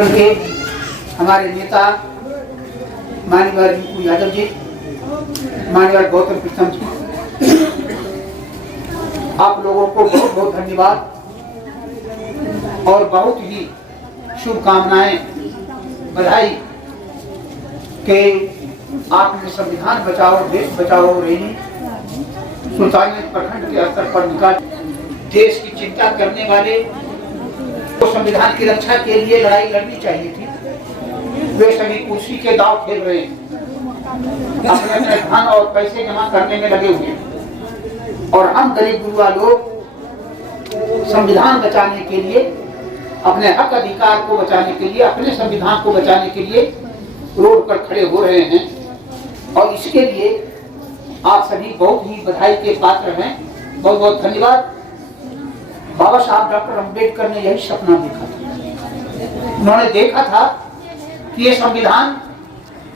के हमारे नेता माननीय रिंकू यादव जी, माननीय गौतम कृष्ण जी, आप लोगों को बहुत बहुत धन्यवाद और बहुत ही शुभकामनाएं, बधाई के आपने संविधान बचाओ देश बचाओ रैली सुल्तानियत प्रखंड के स्तर पर निकाल देश की चिंता करने वाले तो संविधान की रक्षा के लिए लड़ाई लड़नी चाहिए थी। वे सभी कुर्सी के दांव खेल रहे हैं, अपने अपने धन और पैसे जमा करने में लगे हुए हैं और हम गरीब गुरुआ लोग संविधान बचाने के लिए, अपने हक अधिकार को बचाने के लिए, अपने संविधान को बचाने के लिए रोड पर खड़े हो रहे हैं और इसके लिए आप सभी बहुत ही बधाई के पात्र हैं। बहुत बहुत धन्यवाद। बाबा साहब डॉक्टर अम्बेडकर ने यही सपना देखा था। उन्होंने देखा था कि ये संविधान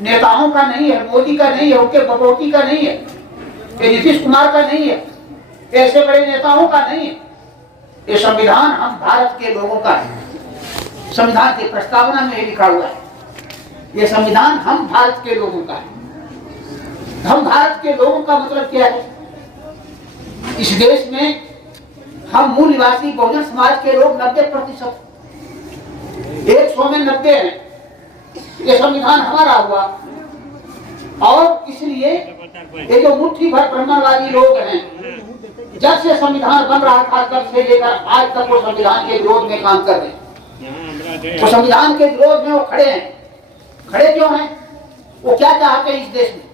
नेताओं का नहीं है, मोदी का नहीं है, उनके बपौती का नहीं है, ये नीतीश कुमार का नहीं है, ऐसे बड़े नेताओं का नहीं है। ये संविधान हम भारत के लोगों का है। संविधान की प्रस्तावना में ये लिखा हुआ है, ये संविधान हम भारत के लोगों का है। हम भारत के लोगों का मतलब क्या है? इस देश में हम मूल निवासी बहुजन समाज के लोग 90%, 100 में 90 है। ये संविधान हमारा हुआ और इसलिए ये जो मुट्ठी भर ब्राह्मणवादी लोग हैं, जब से संविधान बन रहा था तब से लेकर आज तक वो संविधान के विरोध में काम कर रहे हैं। वो संविधान के विरोध में वो खड़े हैं। खड़े क्यों हैं? वो क्या चाहते हैं इस देश में?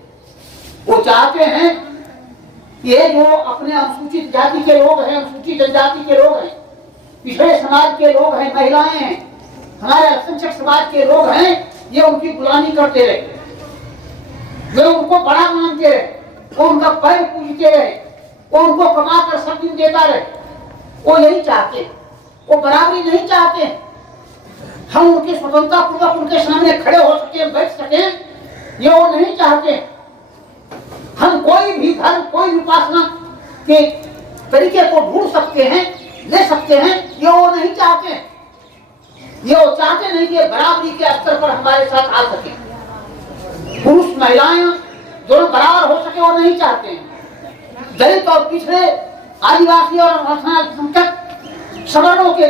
वो चाहते हैं ये जो अपने अनुसूचित जाति के लोग हैं, अनुसूचित जनजाति के लोग हैं, पिछड़े समाज के लोग हैं, महिलाएं हैं, हमारे अल्पसंख्यक समाज के लोग हैं, ये उनकी गुलामी करते रहे, वे उनको बड़ा मानते रहे, वो उनका पैर पूजते रहे, वो उनको कमा कर सब दिन देता रहे। वो यही चाहते, वो बराबरी नहीं चाहते। हम उनकी स्वतंत्रता पूर्वक उनके सामने खड़े हो सके, बैठ सके, ये वो नहीं चाहते। हम कोई भी धर्म, कोई उपासना के तरीके को ढूंढ सकते हैं, ले सकते हैं, ये वो नहीं चाहते। ये वो चाहते नहीं कि बराबरी के स्तर पर हमारे साथ आ सके, पुरुष महिलाएं दोनों बराबर हो सके, वो नहीं चाहते हैं। दलित और पिछड़े, आदिवासी और अल्पसंख्यक सवर्णों के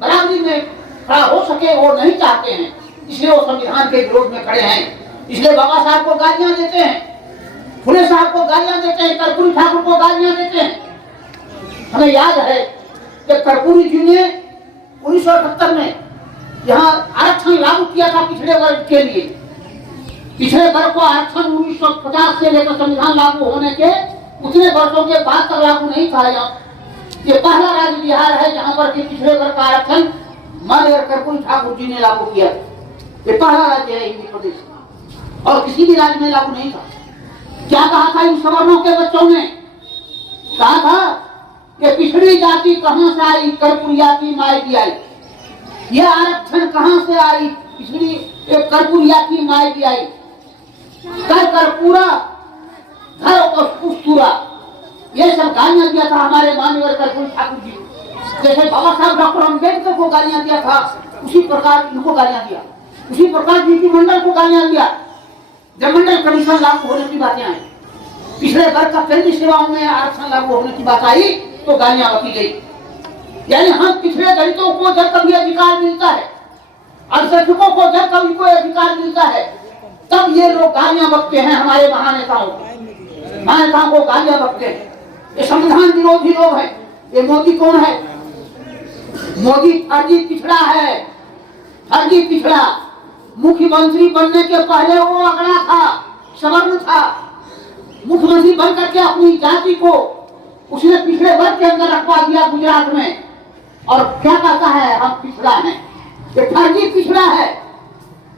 बराबरी में खड़ा हो सके, वो नहीं चाहते हैं। इसलिए वो संविधान के विरोध में खड़े हैं। इसलिए बाबा साहब को गालियां देते हैं, फुले साहब को गालियां देते हैं, कर्पूरी ठाकुर को गालियां देते हैं। हमें याद है कि कर्पूरी जी ने 1978 में यहाँ आरक्षण लागू किया था पिछड़े वर्ग के लिए। पिछड़े वर्ग को आरक्षण 1950 से लेकर संविधान लागू होने के उतने वर्षों के बाद तक लागू नहीं था। ये पहला राज्य बिहार है जहाँ पर पिछड़े वर्ग का आरक्षण माननीय कर्पूरी ठाकुर जी ने लागू किया। ये पहला राज्य है हिंदी प्रदेश और किसी भी राज्य में लागू नहीं था। क्या कहा था इन सवर्णों के बच्चों ने? कहा था कि पिछड़ी जाति कहां से आई, कर्पूरिया की माई भी आई। यह आरक्षण कहां से आई? पिछड़ी कर्पूरिया की माई भी आई। कर पूरा घर और पूरा, ये सब गालियां दिया था हमारे माननीय कर्पूरी ठाकुर जी। जैसे बाबा साहब डॉक्टर अम्बेडकर को गालियां दिया था, उसी प्रकार इनको गालियां दिया, उसी प्रकार नीति मंडल को गालियां दिया। जब मंडल कमीशन लागू होने की बातें आई, पिछड़े वर्ग का केंद्रीय सेवाओं में आरक्षण लागू होने की बात आई तो गालियां बकी गई। यानी हम पिछड़े दलितों को जब कभी अधिकार मिलता है, अल्पसंख्यकों को जब कभी कोई अधिकार मिलता है, तब ये लोग गालियां बकते हैं। हमारे महानेताओं को गालियां बकते हैं। ये संविधान विरोधी लोग हैं। ये मोदी कौन है? मोदी फर्जी पिछड़ा है, फर्जी पिछड़ा। मुख्यमंत्री बनने के पहले वो अगड़ा था, सवर्ण था। मुख्यमंत्री बनकर के अपनी जाति को उसने पिछड़े वर्ग के अंदर रखवा दिया गुजरात में, और क्या कहता है हम पिछड़ा हैं। ये फर्जी पिछड़ा है,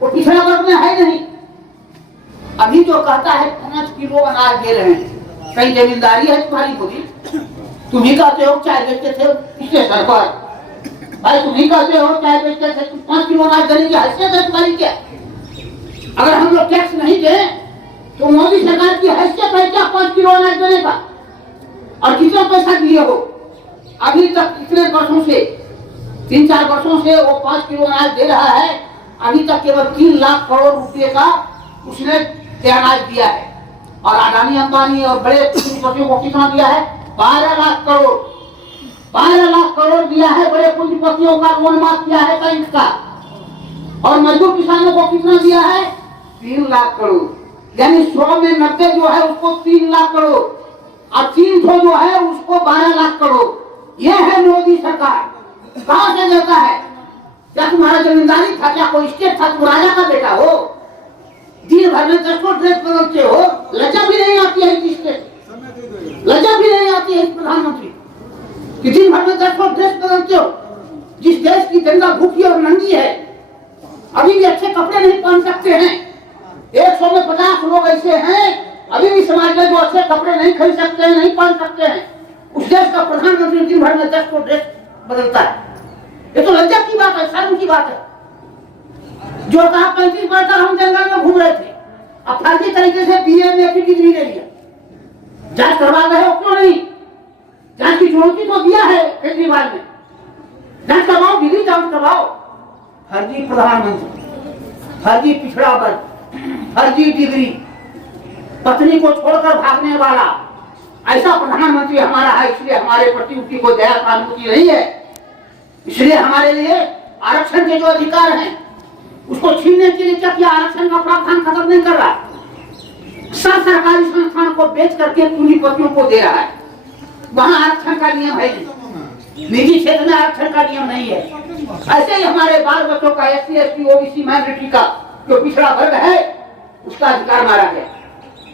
वो पिछड़ा वर्ग में है नहीं। अभी जो कहता है 5 किलो अनाज दे रहे हैं, कहीं जमींदारी है तुम्हारी? मोदी तुम ही कहते हो चाय बेचते थे स्टेशन पर, भाई तुम ही कहते हो चाय बेचते थे, 5 किलो अनाज देने की हैसियत है तुम्हारी क्या? अगर हम लोग टैक्स नहीं दें तो मोदी सरकार की हैसियत है क्या 5 किलो अनाज देने का? और कितना पैसा दिए हो अभी तक? इतने वर्षों से, 3-4 वर्षों से वो 5 किलो अनाज दे रहा है अभी तक केवल 3 लाख करोड़ रुपए का उसने अनाज दिया है। और अडानी अंबानी और बड़े पूंजीपतियों को कितना दिया है? 12 लाख करोड़। 12 लाख करोड़ दिया है बड़े पूंजीपतियों का, लोन माफ किया है बैंक का। और मजदूर किसानों को कितना दिया है? 3 लाख करोड़। यानी 100 में 90 जो है उसको 3 लाख करोड़, और 300 जो है उसको 12 लाख करोड़। यह है मोदी सरकार। कहां से देता है? क्या तुम्हारा जमींदारी था? क्या कोई स्टेट था? तुम राजा का बेटा हो? दिन भर में 10 ड्रेस बदलते हो, लज्जा भी नहीं आती है इस स्टेट, लज्जा भी नहीं आती है इस प्रधानमंत्री कि दिन भर में 10 ड्रेस बदलते हो। जिस देश की जनता भूखी और नंगी है, अभी भी अच्छे कपड़े नहीं पहन सकते हैं। 100 में 50 लोग ऐसे हैं अभी भी समाज में जो अच्छे कपड़े नहीं खरीद सकते हैं, नहीं पहन सकते हैं। उस देश का प्रधानमंत्री दिन भर में 10 ड्रेस बदलता है। ये तो लज्जा की बात है, शर्म की बात है। जो कहा 35 वर्ष तक हम जंगल में घूम रहे थे, अब फर्जी तरीके से बीए में की डिग्री ले लिया। जांच करवा रहे हो क्यों नहीं? जांच की चुनौती तो दिया है केजरीवाल ने, जांच करवाओ, डिग्री जांच करवाओ। फर्जी प्रधानमंत्री, फर्जी पिछड़ा वर्ग, फर्जी डिग्री, पत्नी को छोड़कर भागने वाला ऐसा प्रधानमंत्री हमारा है। इसलिए हमारे प्रति उसकी कोई दया सहानुभूति नहीं है। इसलिए हमारे लिए आरक्षण के जो अधिकार हैं उसको छीनने के लिए क्या किया? आरक्षण का प्रावधान खत्म नहीं कर रहा, सब सरकारी संस्थान को बेच करके पूंजीपतियों को दे रहा है। वहां आरक्षण का नियम है नहीं, निजी क्षेत्र में आरक्षण का नियम नहीं है। ऐसे ही हमारे बाल बच्चों का SC ST OBC माइनॉरिटी का जो पिछड़ा वर्ग है उसका अधिकार मारा गया,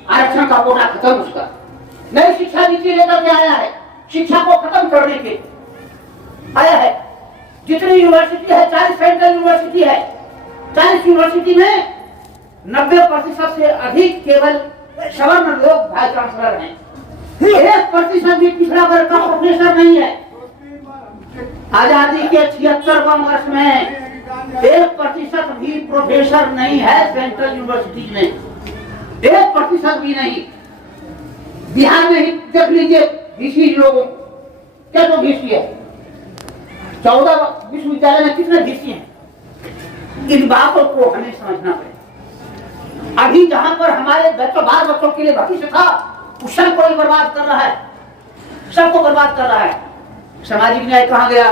आरक्षण का कोटा खत्म उसका। नई शिक्षा नीति लेकर के आया है, शिक्षा को खत्म करने के आया है। जितनी यूनिवर्सिटी है, 40 सेंट्रल यूनिवर्सिटी है, 40 यूनिवर्सिटी में 90% से अधिक केवल सवर्ण लोग वाइस चांसलर हैं। 1% भी पिछड़ा वर्ग का प्रोफेसर नहीं है। आजादी के 76वें वर्ष में 1% भी प्रोफेसर नहीं है सेंट्रल यूनिवर्सिटी में, 1% भी नहीं। बिहार में ही देख लीजिए VC लोगों, क्या तो VC है, 14 विश्वविद्यालय में कितने VC हैं? इन बातों को हमें समझना पड़ेगा। अभी जहां पर हमारे बाल बच्चों के लिए भविष्य था, उस सब को बर्बाद कर रहा है, सबको बर्बाद कर रहा है। सामाजिक न्याय कहां गया?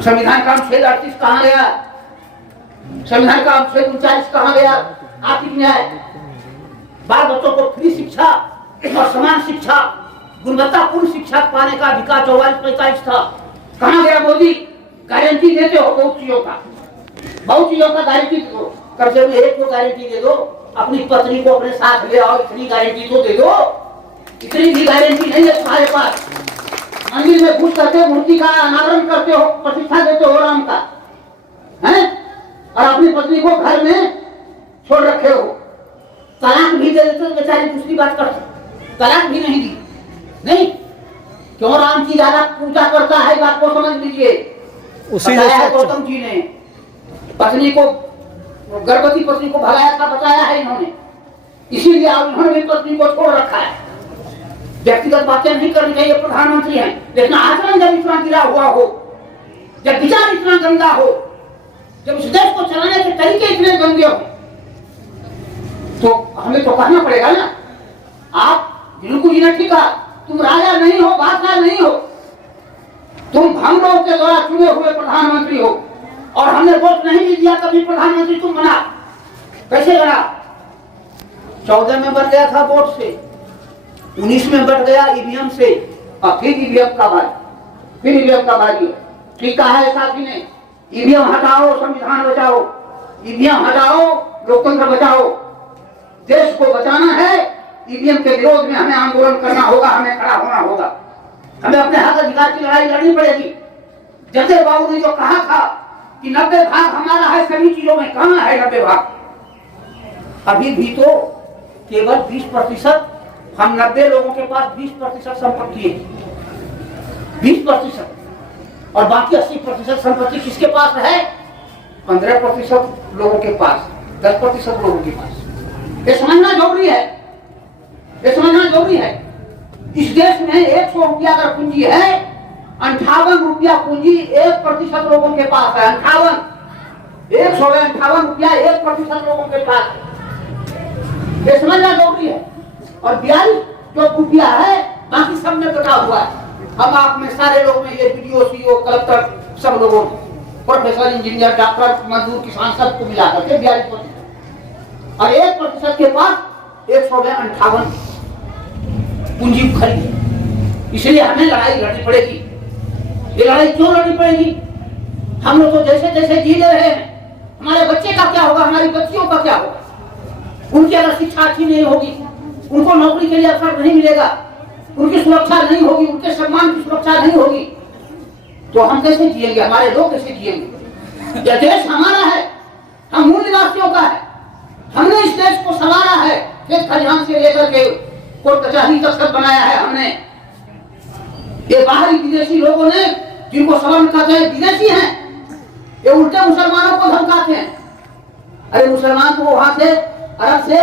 संविधान का अनुच्छेद 38 कहां गया? संविधान का अनुच्छेद 39 कहां गया? आर्थिक न्याय, बाल बच्चों को फ्री शिक्षा और समान शिक्षा, गुणवत्तापूर्ण शिक्षा पाने का अधिकार 44-45 था, कहां गया मोदी? गारंटी देते हो बहुत चीजों का गारंटी दो, कम से कम एक को गारंटी दे दो, अपनी पत्नी को अपने साथ ले आओ, इतनी गारंटी तो दे दो। इतनी भी गारंटी नहीं है तुम्हारे पास। मंदिर में घुस करके मूर्ति का अनावरण करते हो, प्रतिष्ठा देते हो राम का, हैं? और अपनी पत्नी को घर में छोड़ रखे हो। तलाक भी दे देते हो, बेचारी दूसरी बात करते, तलाक भी नहीं दी। नहीं, क्यों राम की ज्यादा पूजा करता है, बात को समझ लीजिए। उसी गौतम जी ने पत्नी को, गर्भवती पत्नी को भगाया था, बचाया है इन्होंने, इसीलिए उन्होंने भी पत्नी को छोड़ रखा है। व्यक्तिगत बातें नहीं करनी चाहिए, प्रधानमंत्री हैं, लेकिन आचरण जब इतना गिरा हुआ हो, जब विचार इतना गंदा हो, जब इस देश को चलाने के तरीके इतने गंदे हो, तो हमें तो कहना पड़ेगा ना। आप जिनको जी ने ठीक कहा, तुम राजा नहीं हो, बादशाह नहीं हो, तुम हम लोग के द्वारा चुने हुए प्रधानमंत्री हो, और हमने वोट नहीं भी दिया तभी प्रधानमंत्री तुम बना। कैसे बना? 14 में बन गया था वोट से, 19 में बढ़ गया ईवीएम से, और फिर ईवीएम का भारी। ठीक कहा है साथी ने, ईवीएम हटाओ, संविधान बचाओ, ईवीएम हटाओ, लोकतंत्र बचाओ। देश को बचाना है, ईवीएम के विरोध में हमें आंदोलन करना होगा, हमें खड़ा होना होगा, हमें अपने हक अधिकार की लड़ाई लड़नी पड़ेगी। जगदेव बाबू ने जो कहा था कि 90 भाग हमारा है सभी चीजों में, कहां है 90 भाग? अभी भी तो केवल 20%, हम 90 लोगों के पास 20% संपत्ति है, 20%, और बाकी 80% संपत्ति किसके पास है? 15% लोगों के पास, 10% लोगों के पास। ये समझना जरूरी है, ये समझना जरूरी है। इस देश में 100 रुपया अगर पूंजी है, 58 रुपया पूंजी 1% लोगों के पास है, 58। ₹158 1% लोगों के पास, ये समझना जरूरी है। और 42 जो रुपया है बाकी सब में बटा हुआ है। हम आप में सारे लोग में, ये बीडीओ, सीओ, कलेक्टर, सब लोगों, प्रोफेसर, इंजीनियर, डॉक्टर, मजदूर, किसान, सबको मिलाकर के 42% और 1% के पास 158 पूंजी खरीदी। इसलिए हमें लड़ाई लड़नी पड़ेगी। ये लड़ाई क्यों लड़नी पड़ेगी? हम लोग तो जैसे जैसे जी ले रहे हैं, हमारे बच्चे का क्या होगा, हमारी बच्चियों का क्या होगा? उनकी अगर शिक्षा अच्छी नहीं होगी, उनको नौकरी के लिए अवसर नहीं मिलेगा, उनकी सुरक्षा नहीं होगी, उनके सम्मान की सुरक्षा नहीं होगी, तो हम कैसे जिएंगे? हमारे लोग कैसे जिएंगे? यह देश हमारा है, हम मूल निवासियों का है। हमने इस देश को संवारा है, खेत खलिहान से लेकर के कोर्ट कचहरी तक सब बनाया है हमने। ये बाहरी विदेशी लोगों ने, जिनको सवर्ण कहते हैं, विदेशी हैं, ये उल्टे मुसलमानों को धमकाते हैं। अरे मुसलमान को वहां से अरब से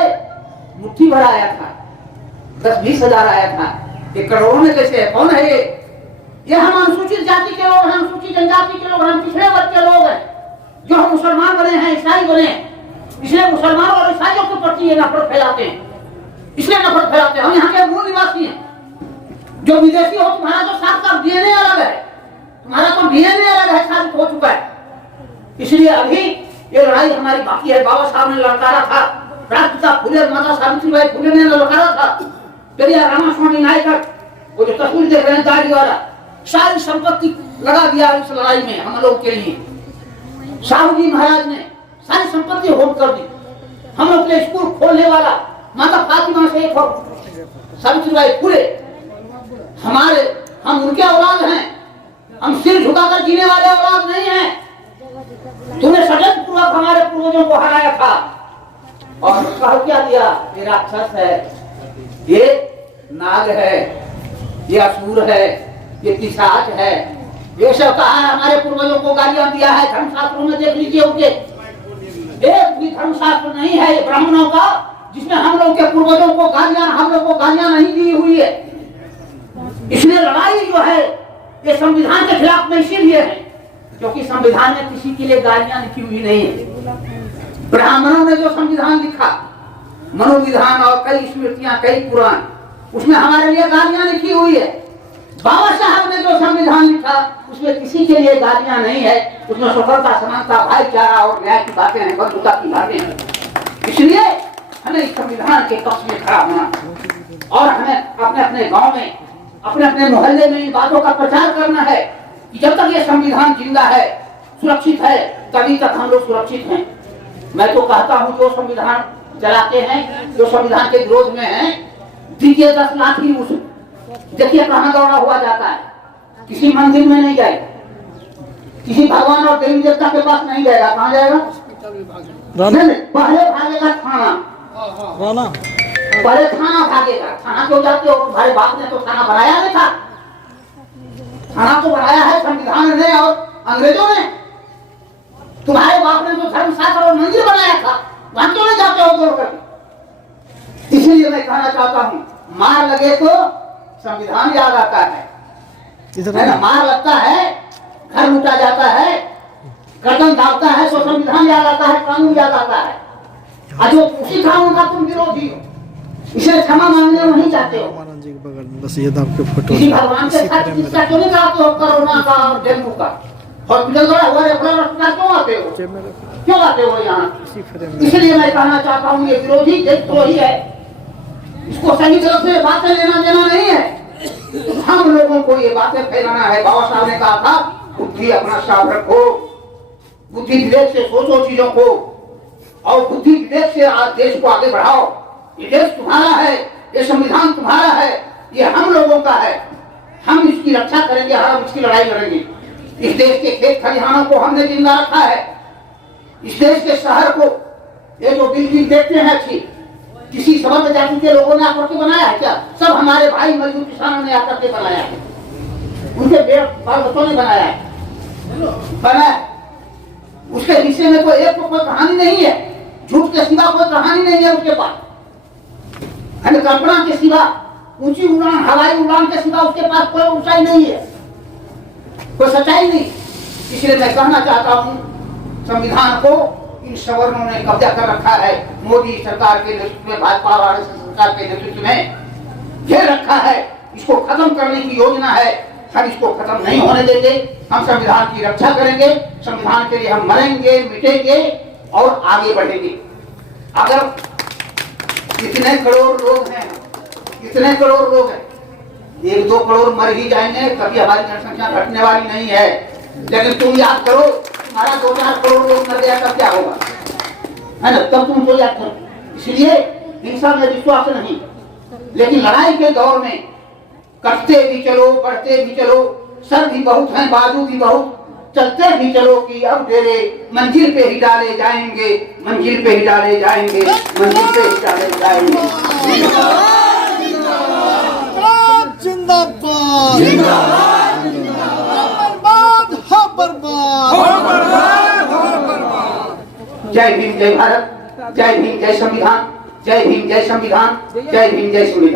मुट्ठी भर आया था, 10-20 हजार आया था, ये करोड़ों में कैसे है? कौन है ये हम अनुसूचित जाति के लोग हैं, अनुसूचित जनजाति के लोग हैं, हम पिछड़े वर्ग के लोग हैं, जो हम मुसलमान बने हैं, ईसाई बने हैं। इसलिए मुसलमानों और ईसाइयों के प्रति ये नफरत फैलाते हैं, इसलिए नफरत फैलाते हैं। हम यहाँ के मूल निवासी हैं। जो विदेशी हो, तुम्हारा तो साफ डीएनए अलग है, तुम्हारा तो डीएनए अलग है, साबित हो चुका है। इसलिए अभी ये लड़ाई हमारी बाकी है। बाबा साहब ने लड़कारा था, राष्ट्रपिता फुले, माता सावित्रीबाई फुले ने लड़कारा था, पेरियार रामास्वामी नायकर, वो जो तस्वीर देख रहे हैं दाढ़ी वाला, सारी संपत्ति लगा दिया इस लड़ाई में हम लोग के लिए। साहू जी महाराज ने सारी संपत्ति होम कर दी। हम लोग के स्कूल खोलने वाला माता फातिमा से एक सावित्रीबाई फुले, हम उनके औलाद हैं। हम सिर झुकाकर जीने वाले औलाद नहीं हैं। तूने षड्यंत्र पूर्वक हमारे पूर्वजों को हराया था और कह क्या दिया? ये राक्षस है, ये नाग है, ये असुर है, ये पिशाच है, ये सब कहा है। हमारे पूर्वजों को गालियां दिया है, धर्मशास्त्रों में देख लीजिए उनके। एक भी धर्मशास्त्र नहीं है ये ब्राह्मणों का जिसमें हम लोग के पूर्वजों को गालियां, हम लोग को गालियां नहीं दी हुई है। इसलिए लड़ाई जो है ये संविधान के खिलाफ में इसीलिए है क्योंकि संविधान में किसी के लिए गालियां लिखी हुई नहीं है। ब्राह्मणों ने जो संविधान लिखा, मनोविधान और कई स्मृतियां, कई पुराण, उसमें हमारे लिए गालियां लिखी हुई है। बाबा साहब ने जो संविधान लिखा उसमें किसी के लिए गालियां नहीं है। उसमें स्वतंत्रता, समानता, भाईचारा और न्याय की बातें हैं, बंधुता की बातें हैं। इसलिए हमें इस संविधान के पक्ष में खड़ा होना और हमें अपने अपने गांव में, अपने अपने मोहल्ले में इन बातों का प्रचार करना है कि जब तक ये संविधान जिंदा है, सुरक्षित है, तभी तक हम लोग सुरक्षित हैं। मैं तो कहता हूँ जो संविधान चलाते हैं, जो संविधान के विरोध में हैं, दीजिए 10 लाठी उस, देखिए कहाँ दौड़ा हुआ जाता है। किसी मंदिर में नहीं जाएगा, किसी भगवान और देवी देवता के पास नहीं जाएगा। कहाँ जाएगा? पहले भागेगा थाना, पहले थाना भागेगा। थाना क्यों जाते हो? तुम्हारे बाप ने तो थाना बनाया नहीं था। थाना तो बनाया है संविधान ने और अंग्रेजों ने। तुम्हारे बाप ने तो धर्मशास्त्र और मंदिर बनाया था, वहां क्यों नहीं जाते हो दौड़ कर? इसलिए मैं कहना चाहता हूँ, मार लगे तो संविधान याद आता है ना? मार लगता है, घर लूटा जाता है, गर्दन दाबता है तो संविधान याद आता है, कानून याद आता है। आज वो उसी कानून का तुम विरोधी हो, इसे क्षमा मांगने नहीं चाहते हो। बस ये दाब के फोटो किसी भगवान के साथ चिकित्सा क्यों नहीं कराते हो? कोरोना का और डेंगू का हॉस्पिटल द्वारा हुआ रेफरल अस्पताल क्यों आते हो? क्यों आते हो यहाँ? इसलिए मैं कहना चाहता हूँ ये विरोधी देशद्रोही है, इसको सही तरफ से बातें लेना देना नहीं है। हम लोगों को ये बातें फैलाना है। बाबा साहब ने कहा था बुद्धि अपना साफ रखो, बुद्धि विवेक से सोचो चीजों को और बुद्धि विवेक से आज देश को आगे बढ़ाओ। ये देश तुम्हारा है, ये संविधान तुम्हारा है, ये हम लोगों का है। हम इसकी रक्षा करेंगे, हम इसकी लड़ाई लड़ेंगे। इस देश के खेत खलिहानों को हमने जिंदा रखा है। इस देश के शहर को, ये जो बिल्डिंग देखते हैं अच्छी, किसी सवर्ण जाति के लोगों ने आकर के बनाया है क्या? सब हमारे भाई मजदूर किसानों ने आकर के बनाया है, उनके बाल बच्चों ने बनाया है, बनाया। उसके विषय में कोई एक कोई कहानी नहीं है, झूठ के सिवा कोई कहानी नहीं है उसके पास, कल्पना के सिवा, ऊंची उड़ान, हवाई उड़ान के सिवा उसके पास कोई ऊंचाई नहीं है, कोई सच्चाई नहीं। इसलिए मैं कहना चाहता हूँ संविधान को इन सवर्णों ने कब्जा कर रखा है। मोदी सरकार के नेतृत्व में, भाजपा और आरएसएस सरकार के नेतृत्व में घेर रखा है। इसको खत्म करने की योजना है। हम इसको खत्म नहीं होने देंगे। हम संविधान की रक्षा करेंगे। संविधान के लिए हम मरेंगे, मिटेंगे और आगे बढ़ेंगे। अगर इतने करोड़ लोग हैं, इतने करोड़ लोग हैं, 1-2 करोड़ मर ही जाएंगे, कभी हमारी जनसंख्या घटने वाली नहीं है। लेकिन तुम याद करो, तुम्हारा 2-4 करोड़ लोग मर गया तब क्या होगा, है ना? तब तुम तो याद करो। इसलिए हिंसा में विश्वास नहीं, लेकिन लड़ाई के दौर में कटते भी चलो, बढ़ते भी चलो, सर भी बहुत हैं, बाजू भी बहुत, चलते भी चलो कि अब डेरे मंजिल पे ही डाले जाएंगे, मंजिल पे ही डाले जाएंगे, मंजिल पे ही डाले जाएंगे। जिंदाबाद जिंदाबाद बर्बाद। जय भीम, जय भारत, जय भीम, जय संविधान, जय भीम, जय संविधान, जय भीम, जय संविधान।